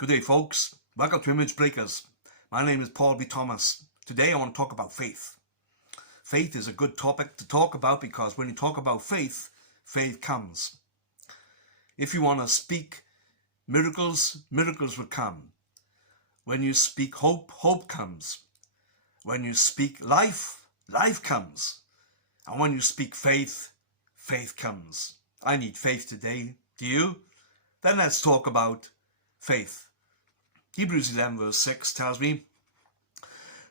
Good day, folks. Welcome to Image Breakers. My name is Paul B. Thomas. Today I want to talk about faith. Faith is a good topic to talk about because when you talk about faith, faith comes. If you want to speak miracles, miracles will come. When you speak hope, hope comes. When you speak life, life comes. And when you speak faith, faith comes. I need faith today. Do you? Then let's talk about faith. Hebrews 11 verse 6 tells me,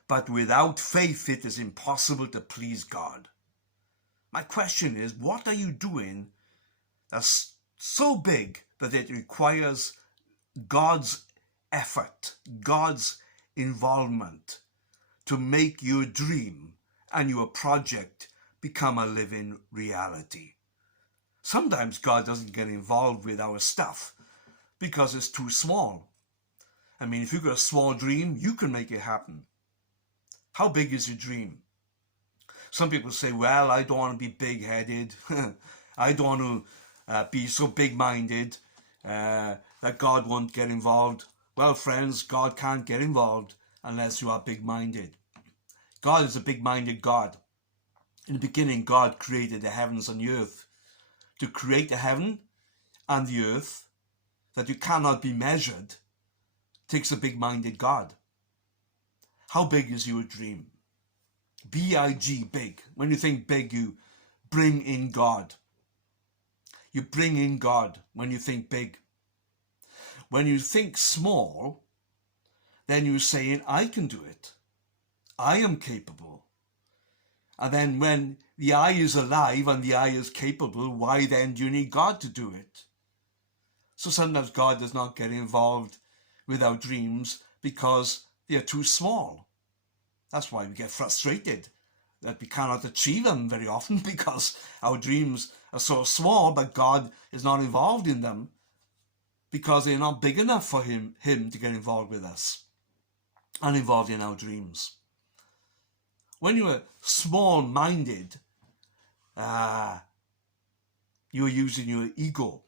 "But without faith it is impossible to please God." My question is, what are you doing that's so big that it requires God's effort, God's involvement to make your dream and your project become a living reality? Sometimes God doesn't get involved with our stuff because it's too small. I mean, if you've got a small dream, you can make it happen. How big is your dream? Some people say, well, I don't want to be big-headed. I don't want to be so big-minded that God won't get involved. Well, friends, God can't get involved unless you are big-minded. God is a big-minded God. In the beginning, God created the heavens and the earth. To create the heaven and the earth that you cannot be measured takes a big-minded God. How big is your dream? B-I-G, big. When you think big, you bring in God. You bring in God when you think big. When you think small, then you're saying, I can do it. I am capable. And then when the I is alive and the I is capable, why then do you need God to do it? So sometimes God does not get involved with our dreams because they are too small. That's why we get frustrated that we cannot achieve them very often, because our dreams are so small, but God is not involved in them because they're not big enough for him to get involved with us and involved in our dreams. When you are small-minded, you're using your ego.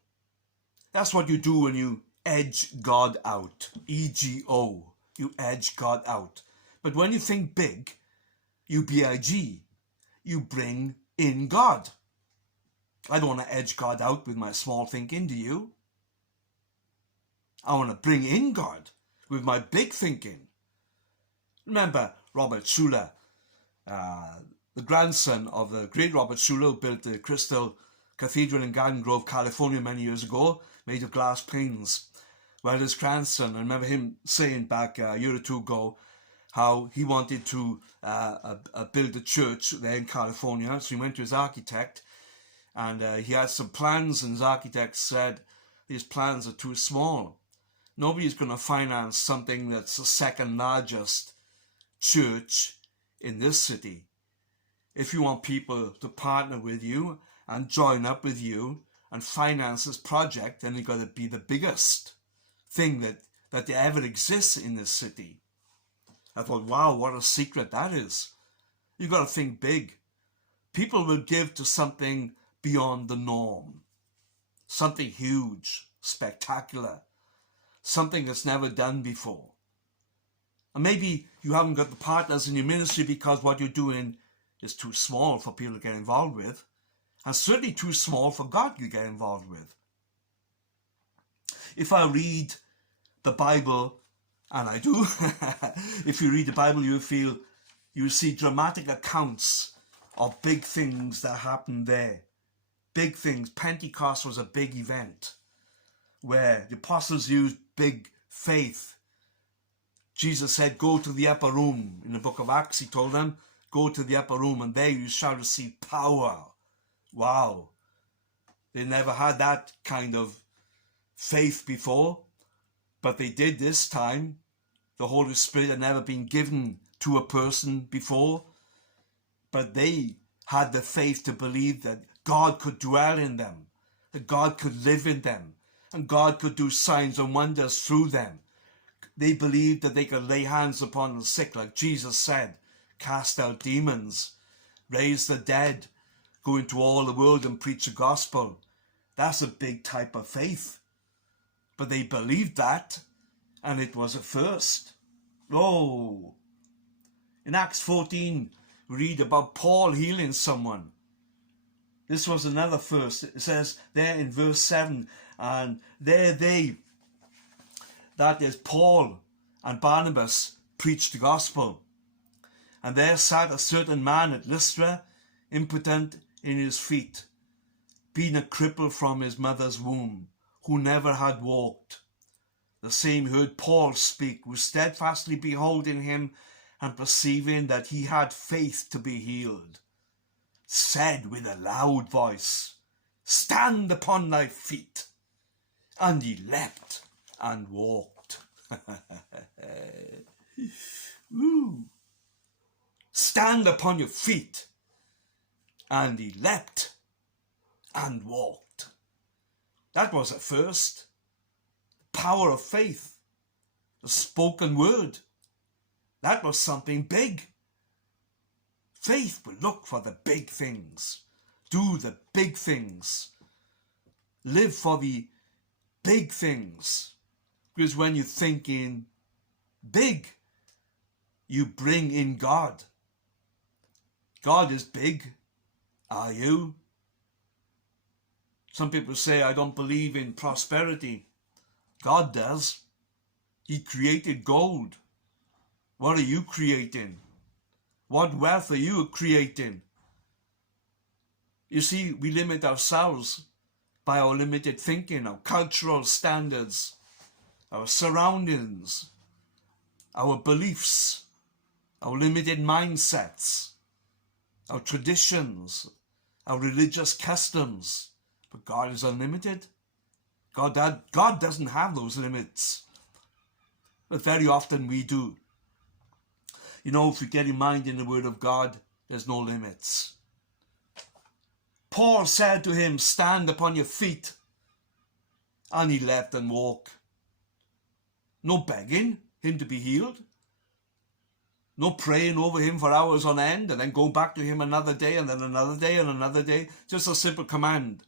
That's what you do when you edge God out. E-G-O. You edge God out. But when you think big, you B-I-G. You bring in God. I don't want to edge God out with my small thinking, do you? I want to bring in God with my big thinking. Remember Robert Schuller, the grandson of the great Robert Schuller, who built the Crystal Cathedral in Garden Grove, California many years ago, made of glass panes. Well, his grandson, I remember him saying back a year or two ago how he wanted to build a church there in California. So he went to his architect and he had some plans, and his architect said, these plans are too small. Nobody's going to finance something that's the second largest church in this city. If you want people to partner with you and join up with you and finance this project, then you've got to be the biggest thing that ever exists in this city. I thought, wow, what a secret that is. You've got to think big. People will give to something beyond the norm. Something huge, spectacular. Something that's never done before. And maybe you haven't got the partners in your ministry because what you're doing is too small for people to get involved with. And certainly too small for God to get involved with. If I read the Bible, and I do, if you read the Bible, you see dramatic accounts of big things that happened there. Big things. Pentecost was a big event where the apostles used big faith. Jesus said, go to the upper room. In the book of Acts, he told them, go to the upper room and there you shall receive power. Wow. They never had that kind of faith before, but they did this time. The Holy Spirit had never been given to a person before, but they had the faith to believe that God could dwell in them, that God could live in them, and God could do signs and wonders through them. They believed that they could lay hands upon the sick, like Jesus said, cast out demons, raise the dead, go into all the world and preach the gospel. That's a big type of faith. But they believed that, And it was a first. Oh, in Acts 14, we read about Paul healing someone. This was another first. It says there in verse 7, and there they, that is Paul and Barnabas, preached the gospel. And there sat a certain man at Lystra, impotent in his feet, being a cripple from his mother's womb, who never had walked. The same heard Paul speak, who steadfastly beholding him, and perceiving that he had faith to be healed, said with a loud voice, Stand upon thy feet. And he leapt and walked. Woo. Stand upon your feet. And he leapt and walked. That was a first. The power of faith. The spoken word. That was something big. Faith will look for the big things. Do the big things. Live for the big things. Because when you're thinking big, you bring in God. God is big. Are you? Some people say, I don't believe in prosperity. God does. He created gold. What are you creating? What wealth are you creating? You see, we limit ourselves by our limited thinking, our cultural standards, our surroundings, our beliefs, our limited mindsets, our traditions, our religious customs. But God is unlimited. God doesn't have those limits. But very often we do. You know, if you get in mind in the Word of God, there's no limits. Paul said to him, Stand upon your feet. And he left and walked. No begging him to be healed. No praying over him for hours on end and then go back to him another day and then another day and another day. Just a simple command.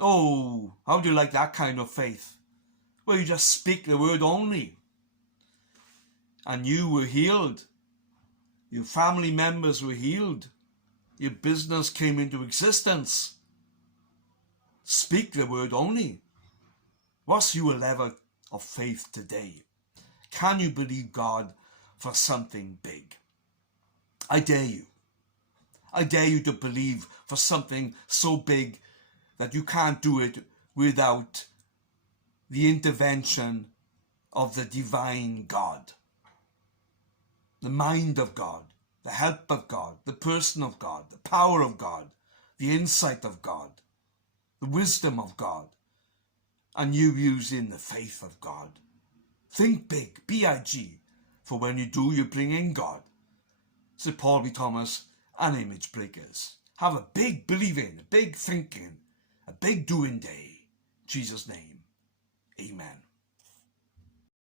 Oh, how do you like that kind of faith? Well, you just speak the word only. And you were healed. Your family members were healed. Your business came into existence. Speak the word only. What's your level of faith today? Can you believe God for something big? I dare you. I dare you to believe for something so big that you can't do it without the intervention of the divine God. The mind of God, the help of God, the person of God, the power of God, the insight of God, the wisdom of God, and you using the faith of God. Think big, B-I-G, for when you do, you bring in God. So Paul B. Thomas and Image Breakers. Have a big believing, a big thinking, a big doing day. In Jesus' name, amen.